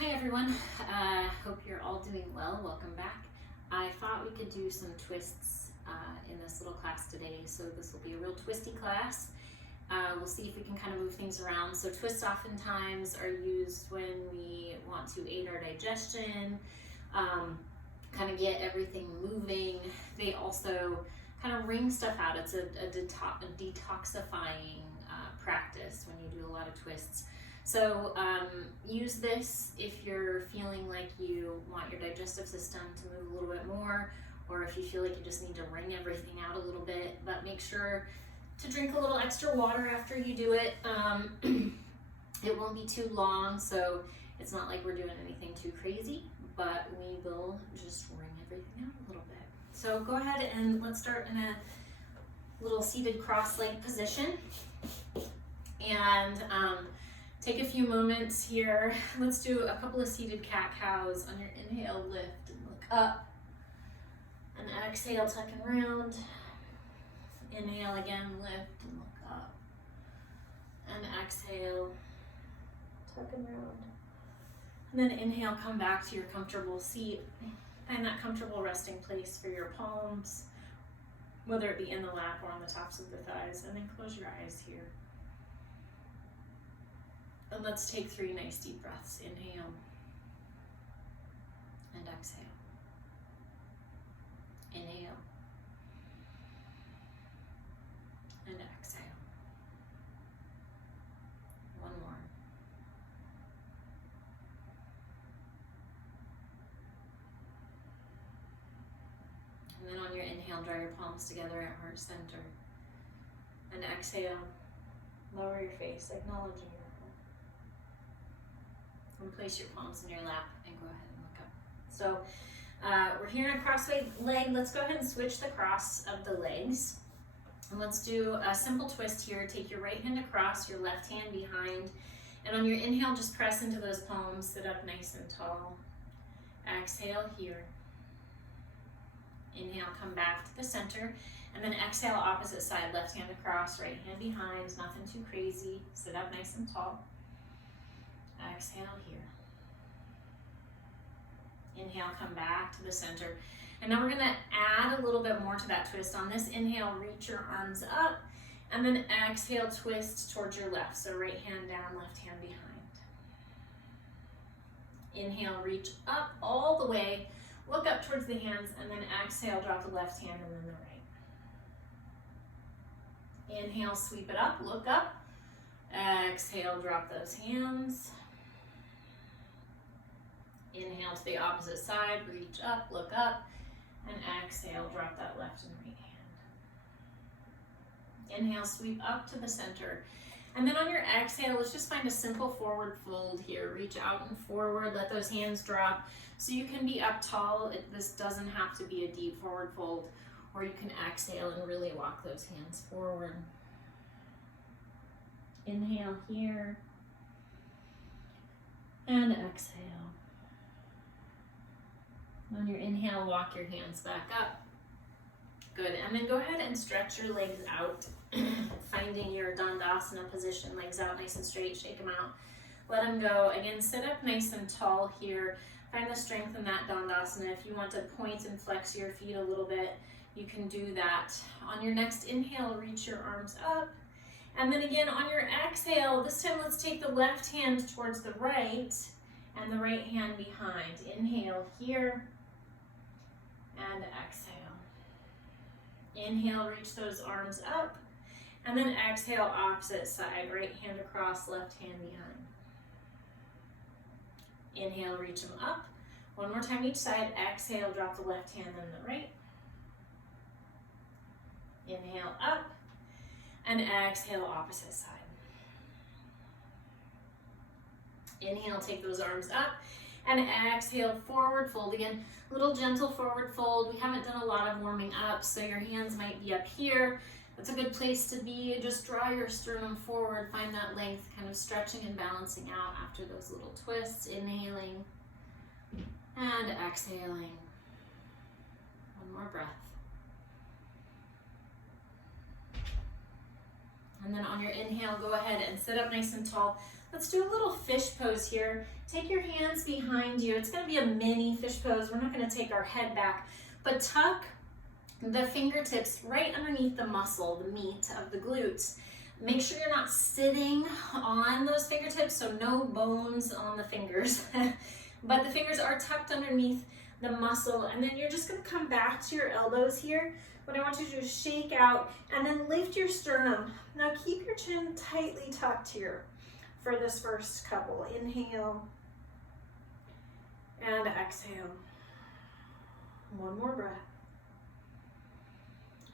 Hi everyone, hope you're all doing well. Welcome back. I thought we could do some twists in this little class today, so this will be a real twisty class. We'll see if we can kind of move things around. So twists oftentimes are used when we want to aid our digestion, kind of get everything moving. They also kind of wring stuff out. It's a detoxifying practice when you do a lot of twists. So use this if you're feeling like you want your digestive system to move a little bit more, or if you feel like you just need to wring everything out a little bit. But make sure to drink a little extra water after you do it. It won't be too long, so it's not like we're doing anything too crazy, but we will just wring everything out a little bit. So go ahead and let's start in a little seated cross-legged position. And take a few moments here. Let's do a couple of seated cat-cows. On your inhale, lift and look up. And exhale, tuck and round. Inhale again, lift and look up. And exhale, tuck and round. And then inhale, come back to your comfortable seat. Find that comfortable resting place for your palms, whether it be in the lap or on the tops of the thighs. And then close your eyes here. And let's take 3 nice deep breaths. Inhale and exhale. Inhale and exhale. One more. And then on your inhale, draw your palms together at heart center. And exhale, lower your face, acknowledging your and place your palms in your lap and go ahead and look up. So we're here in a cross-legged leg. Let's go ahead and switch the cross of the legs. And let's do a simple twist here. Take your right hand across, your left hand behind. And on your inhale, just press into those palms. Sit up nice and tall. Exhale here. Inhale, come back to the center. And then exhale, opposite side. Left hand across, right hand behind. Nothing too crazy. Sit up nice and tall. Exhale here. Inhale, come back to the center. And now we're going to add a little bit more to that twist. On this inhale, reach your arms up. And then exhale, twist towards your left. So right hand down, left hand behind. Inhale, reach up all the way. Look up towards the hands. And then exhale, drop the left hand and then the right. Inhale, sweep it up, look up. Exhale, drop those hands. Inhale to the opposite side, reach up, look up, and exhale, drop that left and right hand. Inhale, sweep up to the center. And then on your exhale, let's just find a simple forward fold here. Reach out and forward, let those hands drop. So you can be up tall. This doesn't have to be a deep forward fold, or you can exhale and really walk those hands forward. Inhale here, and exhale. On your inhale, walk your hands back up. Good, and then go ahead and stretch your legs out, finding your Dandasana position, legs out nice and straight, shake them out. Let them go. Again, sit up nice and tall here. Find the strength in that Dandasana. If you want to point and flex your feet a little bit, you can do that. On your next inhale, reach your arms up. And then again, on your exhale, this time let's take the left hand towards the right and the right hand behind. Inhale here and exhale. Inhale, reach those arms up. And then exhale, opposite side, right hand across, left hand behind. Inhale, reach them up. One more time each side. Exhale, drop the left hand and the right. Inhale, up. And exhale, opposite side. Inhale, take those arms up. And exhale, forward fold. Again, little gentle forward fold. We haven't done a lot of warming up, so your hands might be up here. That's a good place to be. Just draw your sternum forward. Find that length, kind of stretching and balancing out after those little twists. Inhaling and exhaling. One more breath. And then on your inhale, go ahead and sit up nice and tall. Let's do a little fish pose here. Take your hands behind you. It's gonna be a mini fish pose. We're not gonna take our head back, but tuck the fingertips right underneath the muscle, the meat of the glutes. Make sure you're not sitting on those fingertips, so no bones on the fingers, but the fingers are tucked underneath the muscle, and then you're just gonna come back to your elbows here. What I want you to do is shake out and then lift your sternum. Now keep your chin tightly tucked here for this first couple. Inhale and exhale. One more breath.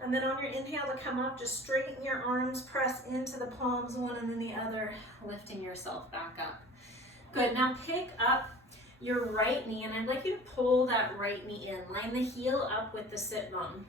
And then on your inhale to come up, just straighten your arms, press into the palms, one and then the other, lifting yourself back up. Good, now pick up your right knee, and I'd like you to pull that right knee in. Line the heel up with the sit bone.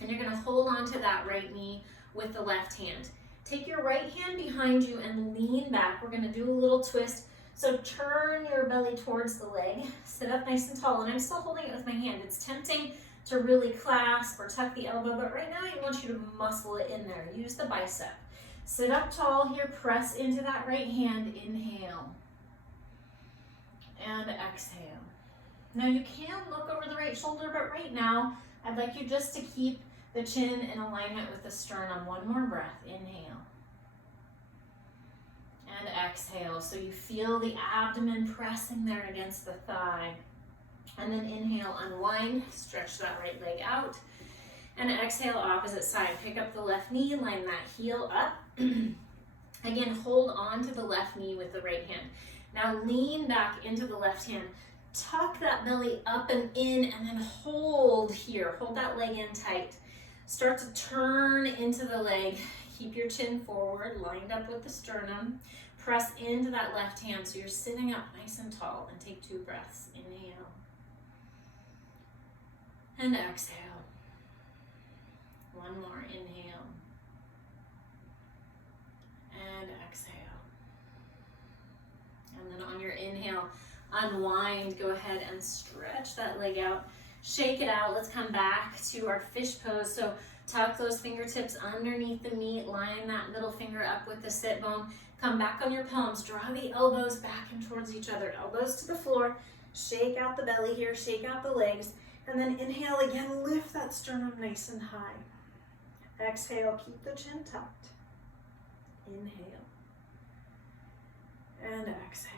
And you're gonna hold on to that right knee with the left hand. Take your right hand behind you and lean back. We're gonna do a little twist. So turn your belly towards the leg, sit up nice and tall, and I'm still holding it with my hand. It's tempting to really clasp or tuck the elbow, but right now I want you to muscle it in there. Use the bicep. Sit up tall here, press into that right hand, inhale. And exhale. Now you can look over the right shoulder, but right now I'd like you just to keep the chin in alignment with the sternum. One more breath, inhale. And exhale, so you feel the abdomen pressing there against the thigh. And then inhale, unwind, stretch that right leg out. And exhale, opposite side. Pick up the left knee, line that heel up. Again, hold on to the left knee with the right hand. Now lean back into the left hand. Tuck that belly up and in, and then hold here. Hold that leg in tight. Start to turn into the leg. Keep your chin forward, lined up with the sternum. Press into that left hand so you're sitting up nice and tall, and take 2 breaths. Inhale. And exhale. One more, inhale. And exhale. And then on your inhale, unwind, go ahead and stretch that leg out. Shake it out. Let's come back to our fish pose. So tuck those fingertips underneath the meat, line that middle finger up with the sit bone. Come back on your palms, draw the elbows back and towards each other, elbows to the floor. Shake out the belly here, shake out the legs. And then inhale again, lift that sternum nice and high. Exhale, keep the chin tucked. Inhale. And exhale.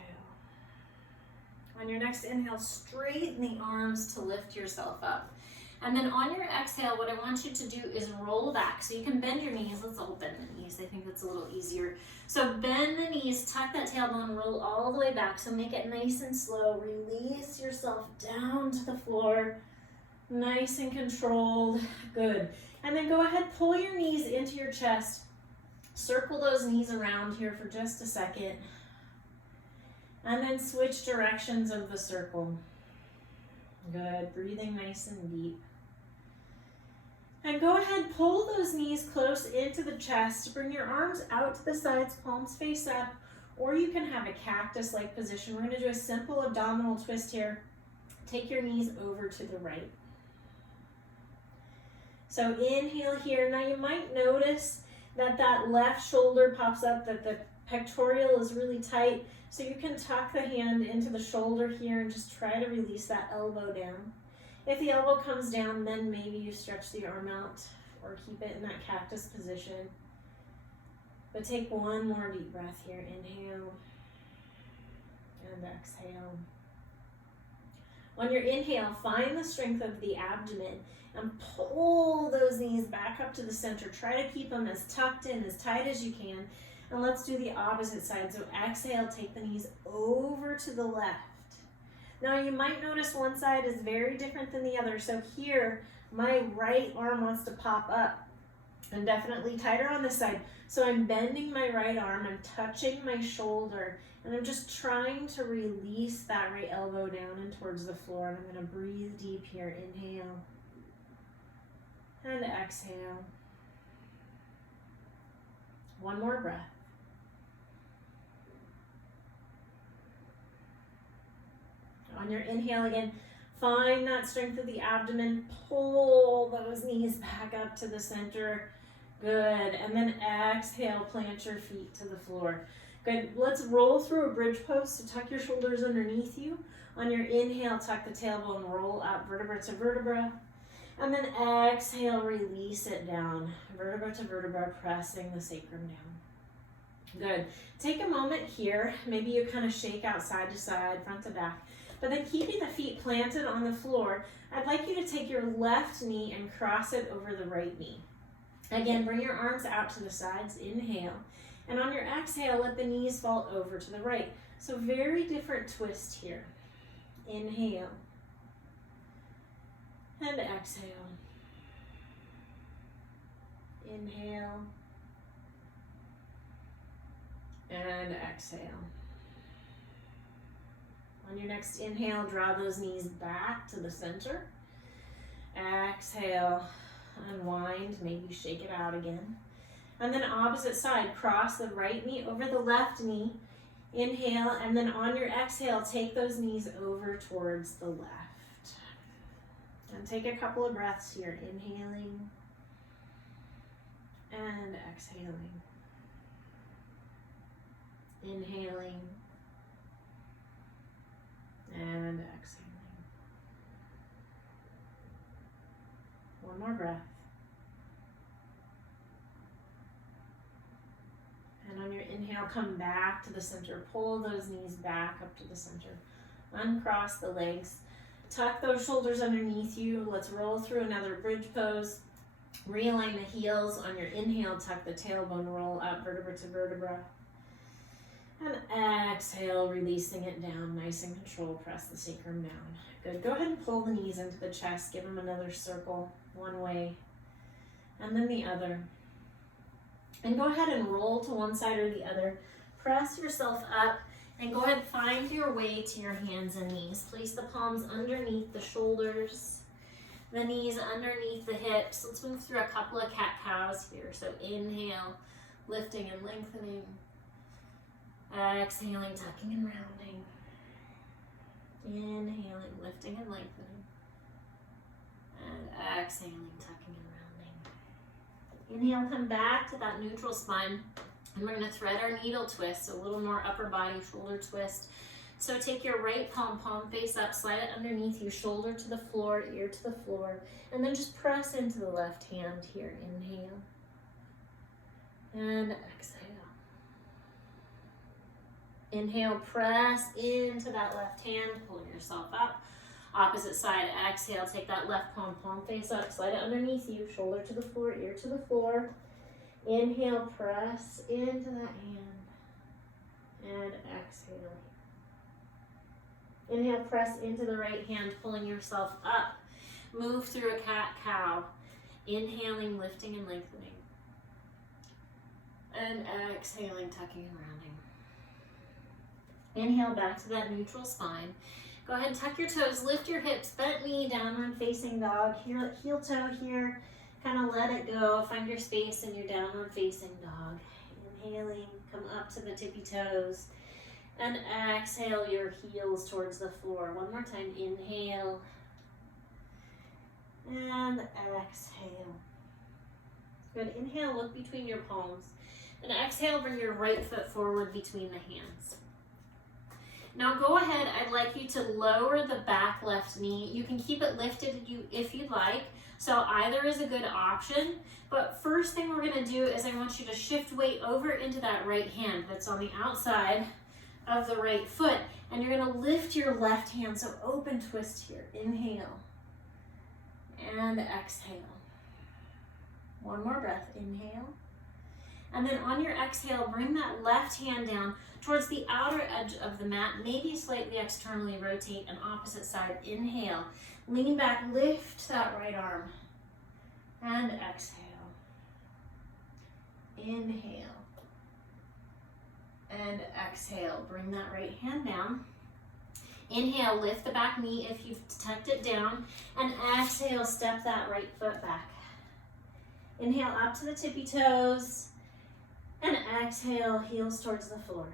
On your next inhale, straighten the arms to lift yourself up. And then on your exhale, what I want you to do is roll back. So you can bend your knees. Let's all bend the knees. I think that's a little easier. So bend the knees, tuck that tailbone, roll all the way back. So make it nice and slow. Release yourself down to the floor. Nice and controlled. Good. And then go ahead, pull your knees into your chest. Circle those knees around here for just a second. And then switch directions of the circle. Good. Breathing nice and deep. And go ahead, pull those knees close into the chest. Bring your arms out to the sides, palms face up, or you can have a cactus-like position. We're going to do a simple abdominal twist here. Take your knees over to the right. So inhale here. Now you might notice that that left shoulder pops up, that the pectoral is really tight. So you can tuck the hand into the shoulder here and just try to release that elbow down. If the elbow comes down, then maybe you stretch the arm out or keep it in that cactus position. But take one more deep breath here. Inhale and exhale. On your inhale, find the strength of the abdomen and pull those knees back up to the center. Try to keep them as tucked in, as tight as you can. And let's do the opposite side. So exhale, take the knees over to the left. Now you might notice one side is very different than the other. So here, my right arm wants to pop up and definitely tighter on this side. So I'm bending my right arm, I'm touching my shoulder, and I'm just trying to release that right elbow down and towards the floor. And I'm gonna breathe deep here. Inhale and exhale. One more breath. On your inhale again, find that strength of the abdomen, pull those knees back up to the center. Good. And then exhale, plant your feet to the floor. Good. Let's roll through a bridge pose. So tuck your shoulders underneath you. On your inhale, tuck the tailbone, roll up vertebra to vertebra. And then exhale, release it down, vertebra to vertebra, pressing the sacrum down. Good. Take a moment here. Maybe you kind of shake out side to side, front to back. But then keeping the feet planted on the floor, I'd like you to take your left knee and cross it over the right knee. Again, bring your arms out to the sides, inhale. And on your exhale, let the knees fall over to the right. So very different twist here. Inhale. And exhale. Inhale. And exhale. On your next inhale, draw those knees back to the center. Exhale, unwind, maybe shake it out again. And then opposite side, cross the right knee over the left knee. Inhale, and then on your exhale, take those knees over towards the left. And take a couple of breaths here, inhaling and exhaling. Inhaling and exhaling. One more breath. And on your inhale, come back to the center. Pull those knees back up to the center. Uncross the legs. Tuck those shoulders underneath you. Let's roll through another bridge pose. Realign the heels. On your inhale, tuck the tailbone, roll up vertebra to vertebra. And exhale, releasing it down. Nice and controlled. Press the sacrum down. Good. Go ahead and pull the knees into the chest. Give them another circle. One way. And then the other. And go ahead and roll to one side or the other. Press yourself up. And go ahead and find your way to your hands and knees. Place the palms underneath the shoulders, the knees underneath the hips. Let's move through a couple of cat-cows here. So inhale, lifting and lengthening. Exhaling, tucking and rounding. Inhaling, lifting and lengthening. And exhaling, tucking and rounding. Inhale, come back to that neutral spine. And we're going to thread our needle twist, so a little more upper body shoulder twist. So take your right palm face up, slide it underneath you, shoulder to the floor, ear to the floor, and then just press into the left hand here. Inhale and exhale. Inhale, press into that left hand, pull yourself up. Opposite side, exhale, take that left palm face up, slide it underneath you, shoulder to the floor, ear to the floor. Inhale, press into that hand, and exhale. Inhale, press into the right hand, pulling yourself up. Move through a cat-cow. Inhaling, lifting and lengthening. And exhaling, tucking and rounding. Inhale, back to that neutral spine. Go ahead and tuck your toes, lift your hips, bent knee, downward facing dog. Heel toe here. Kind of let it go. Find your space in your downward facing dog. Inhaling, come up to the tippy toes. And exhale your heels towards the floor. One more time. Inhale. And exhale. Good. Inhale, look between your palms. And exhale, bring your right foot forward between the hands. Now go ahead, I'd like you to lower the back left knee. You can keep it lifted if you'd like. So either is a good option, but first thing we're gonna do is I want you to shift weight over into that right hand that's on the outside of the right foot, and you're gonna lift your left hand, so open twist here. Inhale and exhale. One more breath, inhale. And then on your exhale, bring that left hand down towards the outer edge of the mat, maybe slightly externally rotate and opposite side. Inhale, lean back, lift that right arm, and exhale. Inhale, and exhale. Bring that right hand down. Inhale, lift the back knee if you've tucked it down, and exhale, step that right foot back. Inhale, up to the tippy toes, and exhale, heels towards the floor.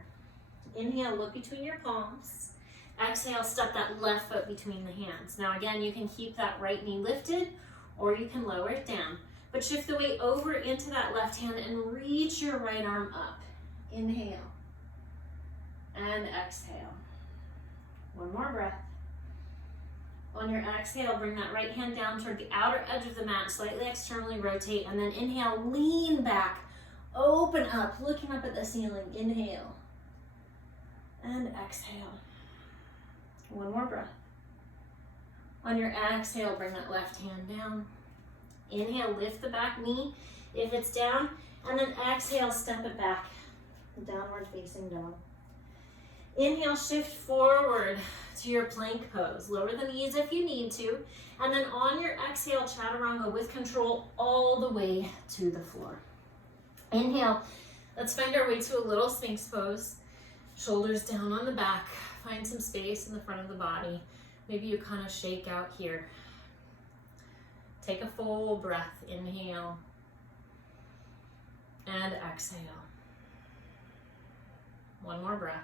Inhale, look between your palms. Exhale, step that left foot between the hands. Now again, you can keep that right knee lifted or you can lower it down. But shift the weight over into that left hand and reach your right arm up. Inhale. And exhale. One more breath. On your exhale, bring that right hand down toward the outer edge of the mat, slightly externally rotate, and then inhale, lean back, open up, looking up at the ceiling. Inhale and exhale. One more breath. On your exhale, bring that left hand down. Inhale, lift the back knee if it's down, and then exhale, step it back, downward facing dog. Inhale, shift forward to your plank pose. Lower the knees if you need to. And then on your exhale, chaturanga with control all the way to the floor. Inhale, let's find our way to a little Sphinx pose. Shoulders down on the back. Find some space in the front of the body. Maybe you kind of shake out here. Take a full breath. Inhale and exhale. One more breath.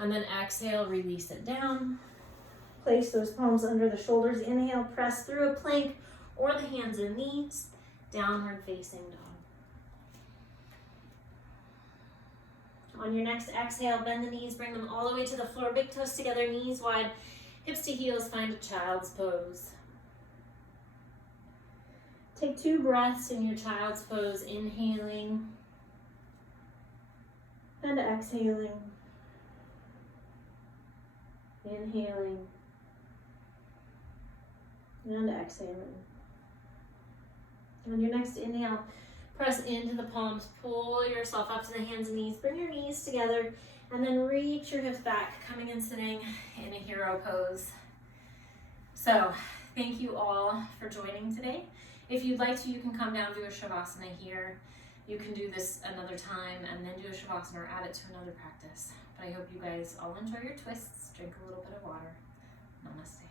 And then exhale, release it down. Place those palms under the shoulders. Inhale, press through a plank or the hands and knees. Downward facing dog. On your next exhale, bend the knees, bring them all the way to the floor. Big toes together, knees wide, hips to heels, find a child's pose. Take 2 breaths in your child's pose, inhaling and exhaling. Inhaling and exhaling. On your next inhale, press into the palms, pull yourself up to the hands and knees, bring your knees together, and then reach your hips back, coming and sitting in a hero pose. So, thank you all for joining today. If you'd like to, you can come down, do a Shavasana here. You can do this another time and then do a Shavasana or add it to another practice. But I hope you guys all enjoy your twists, drink a little bit of water. Namaste.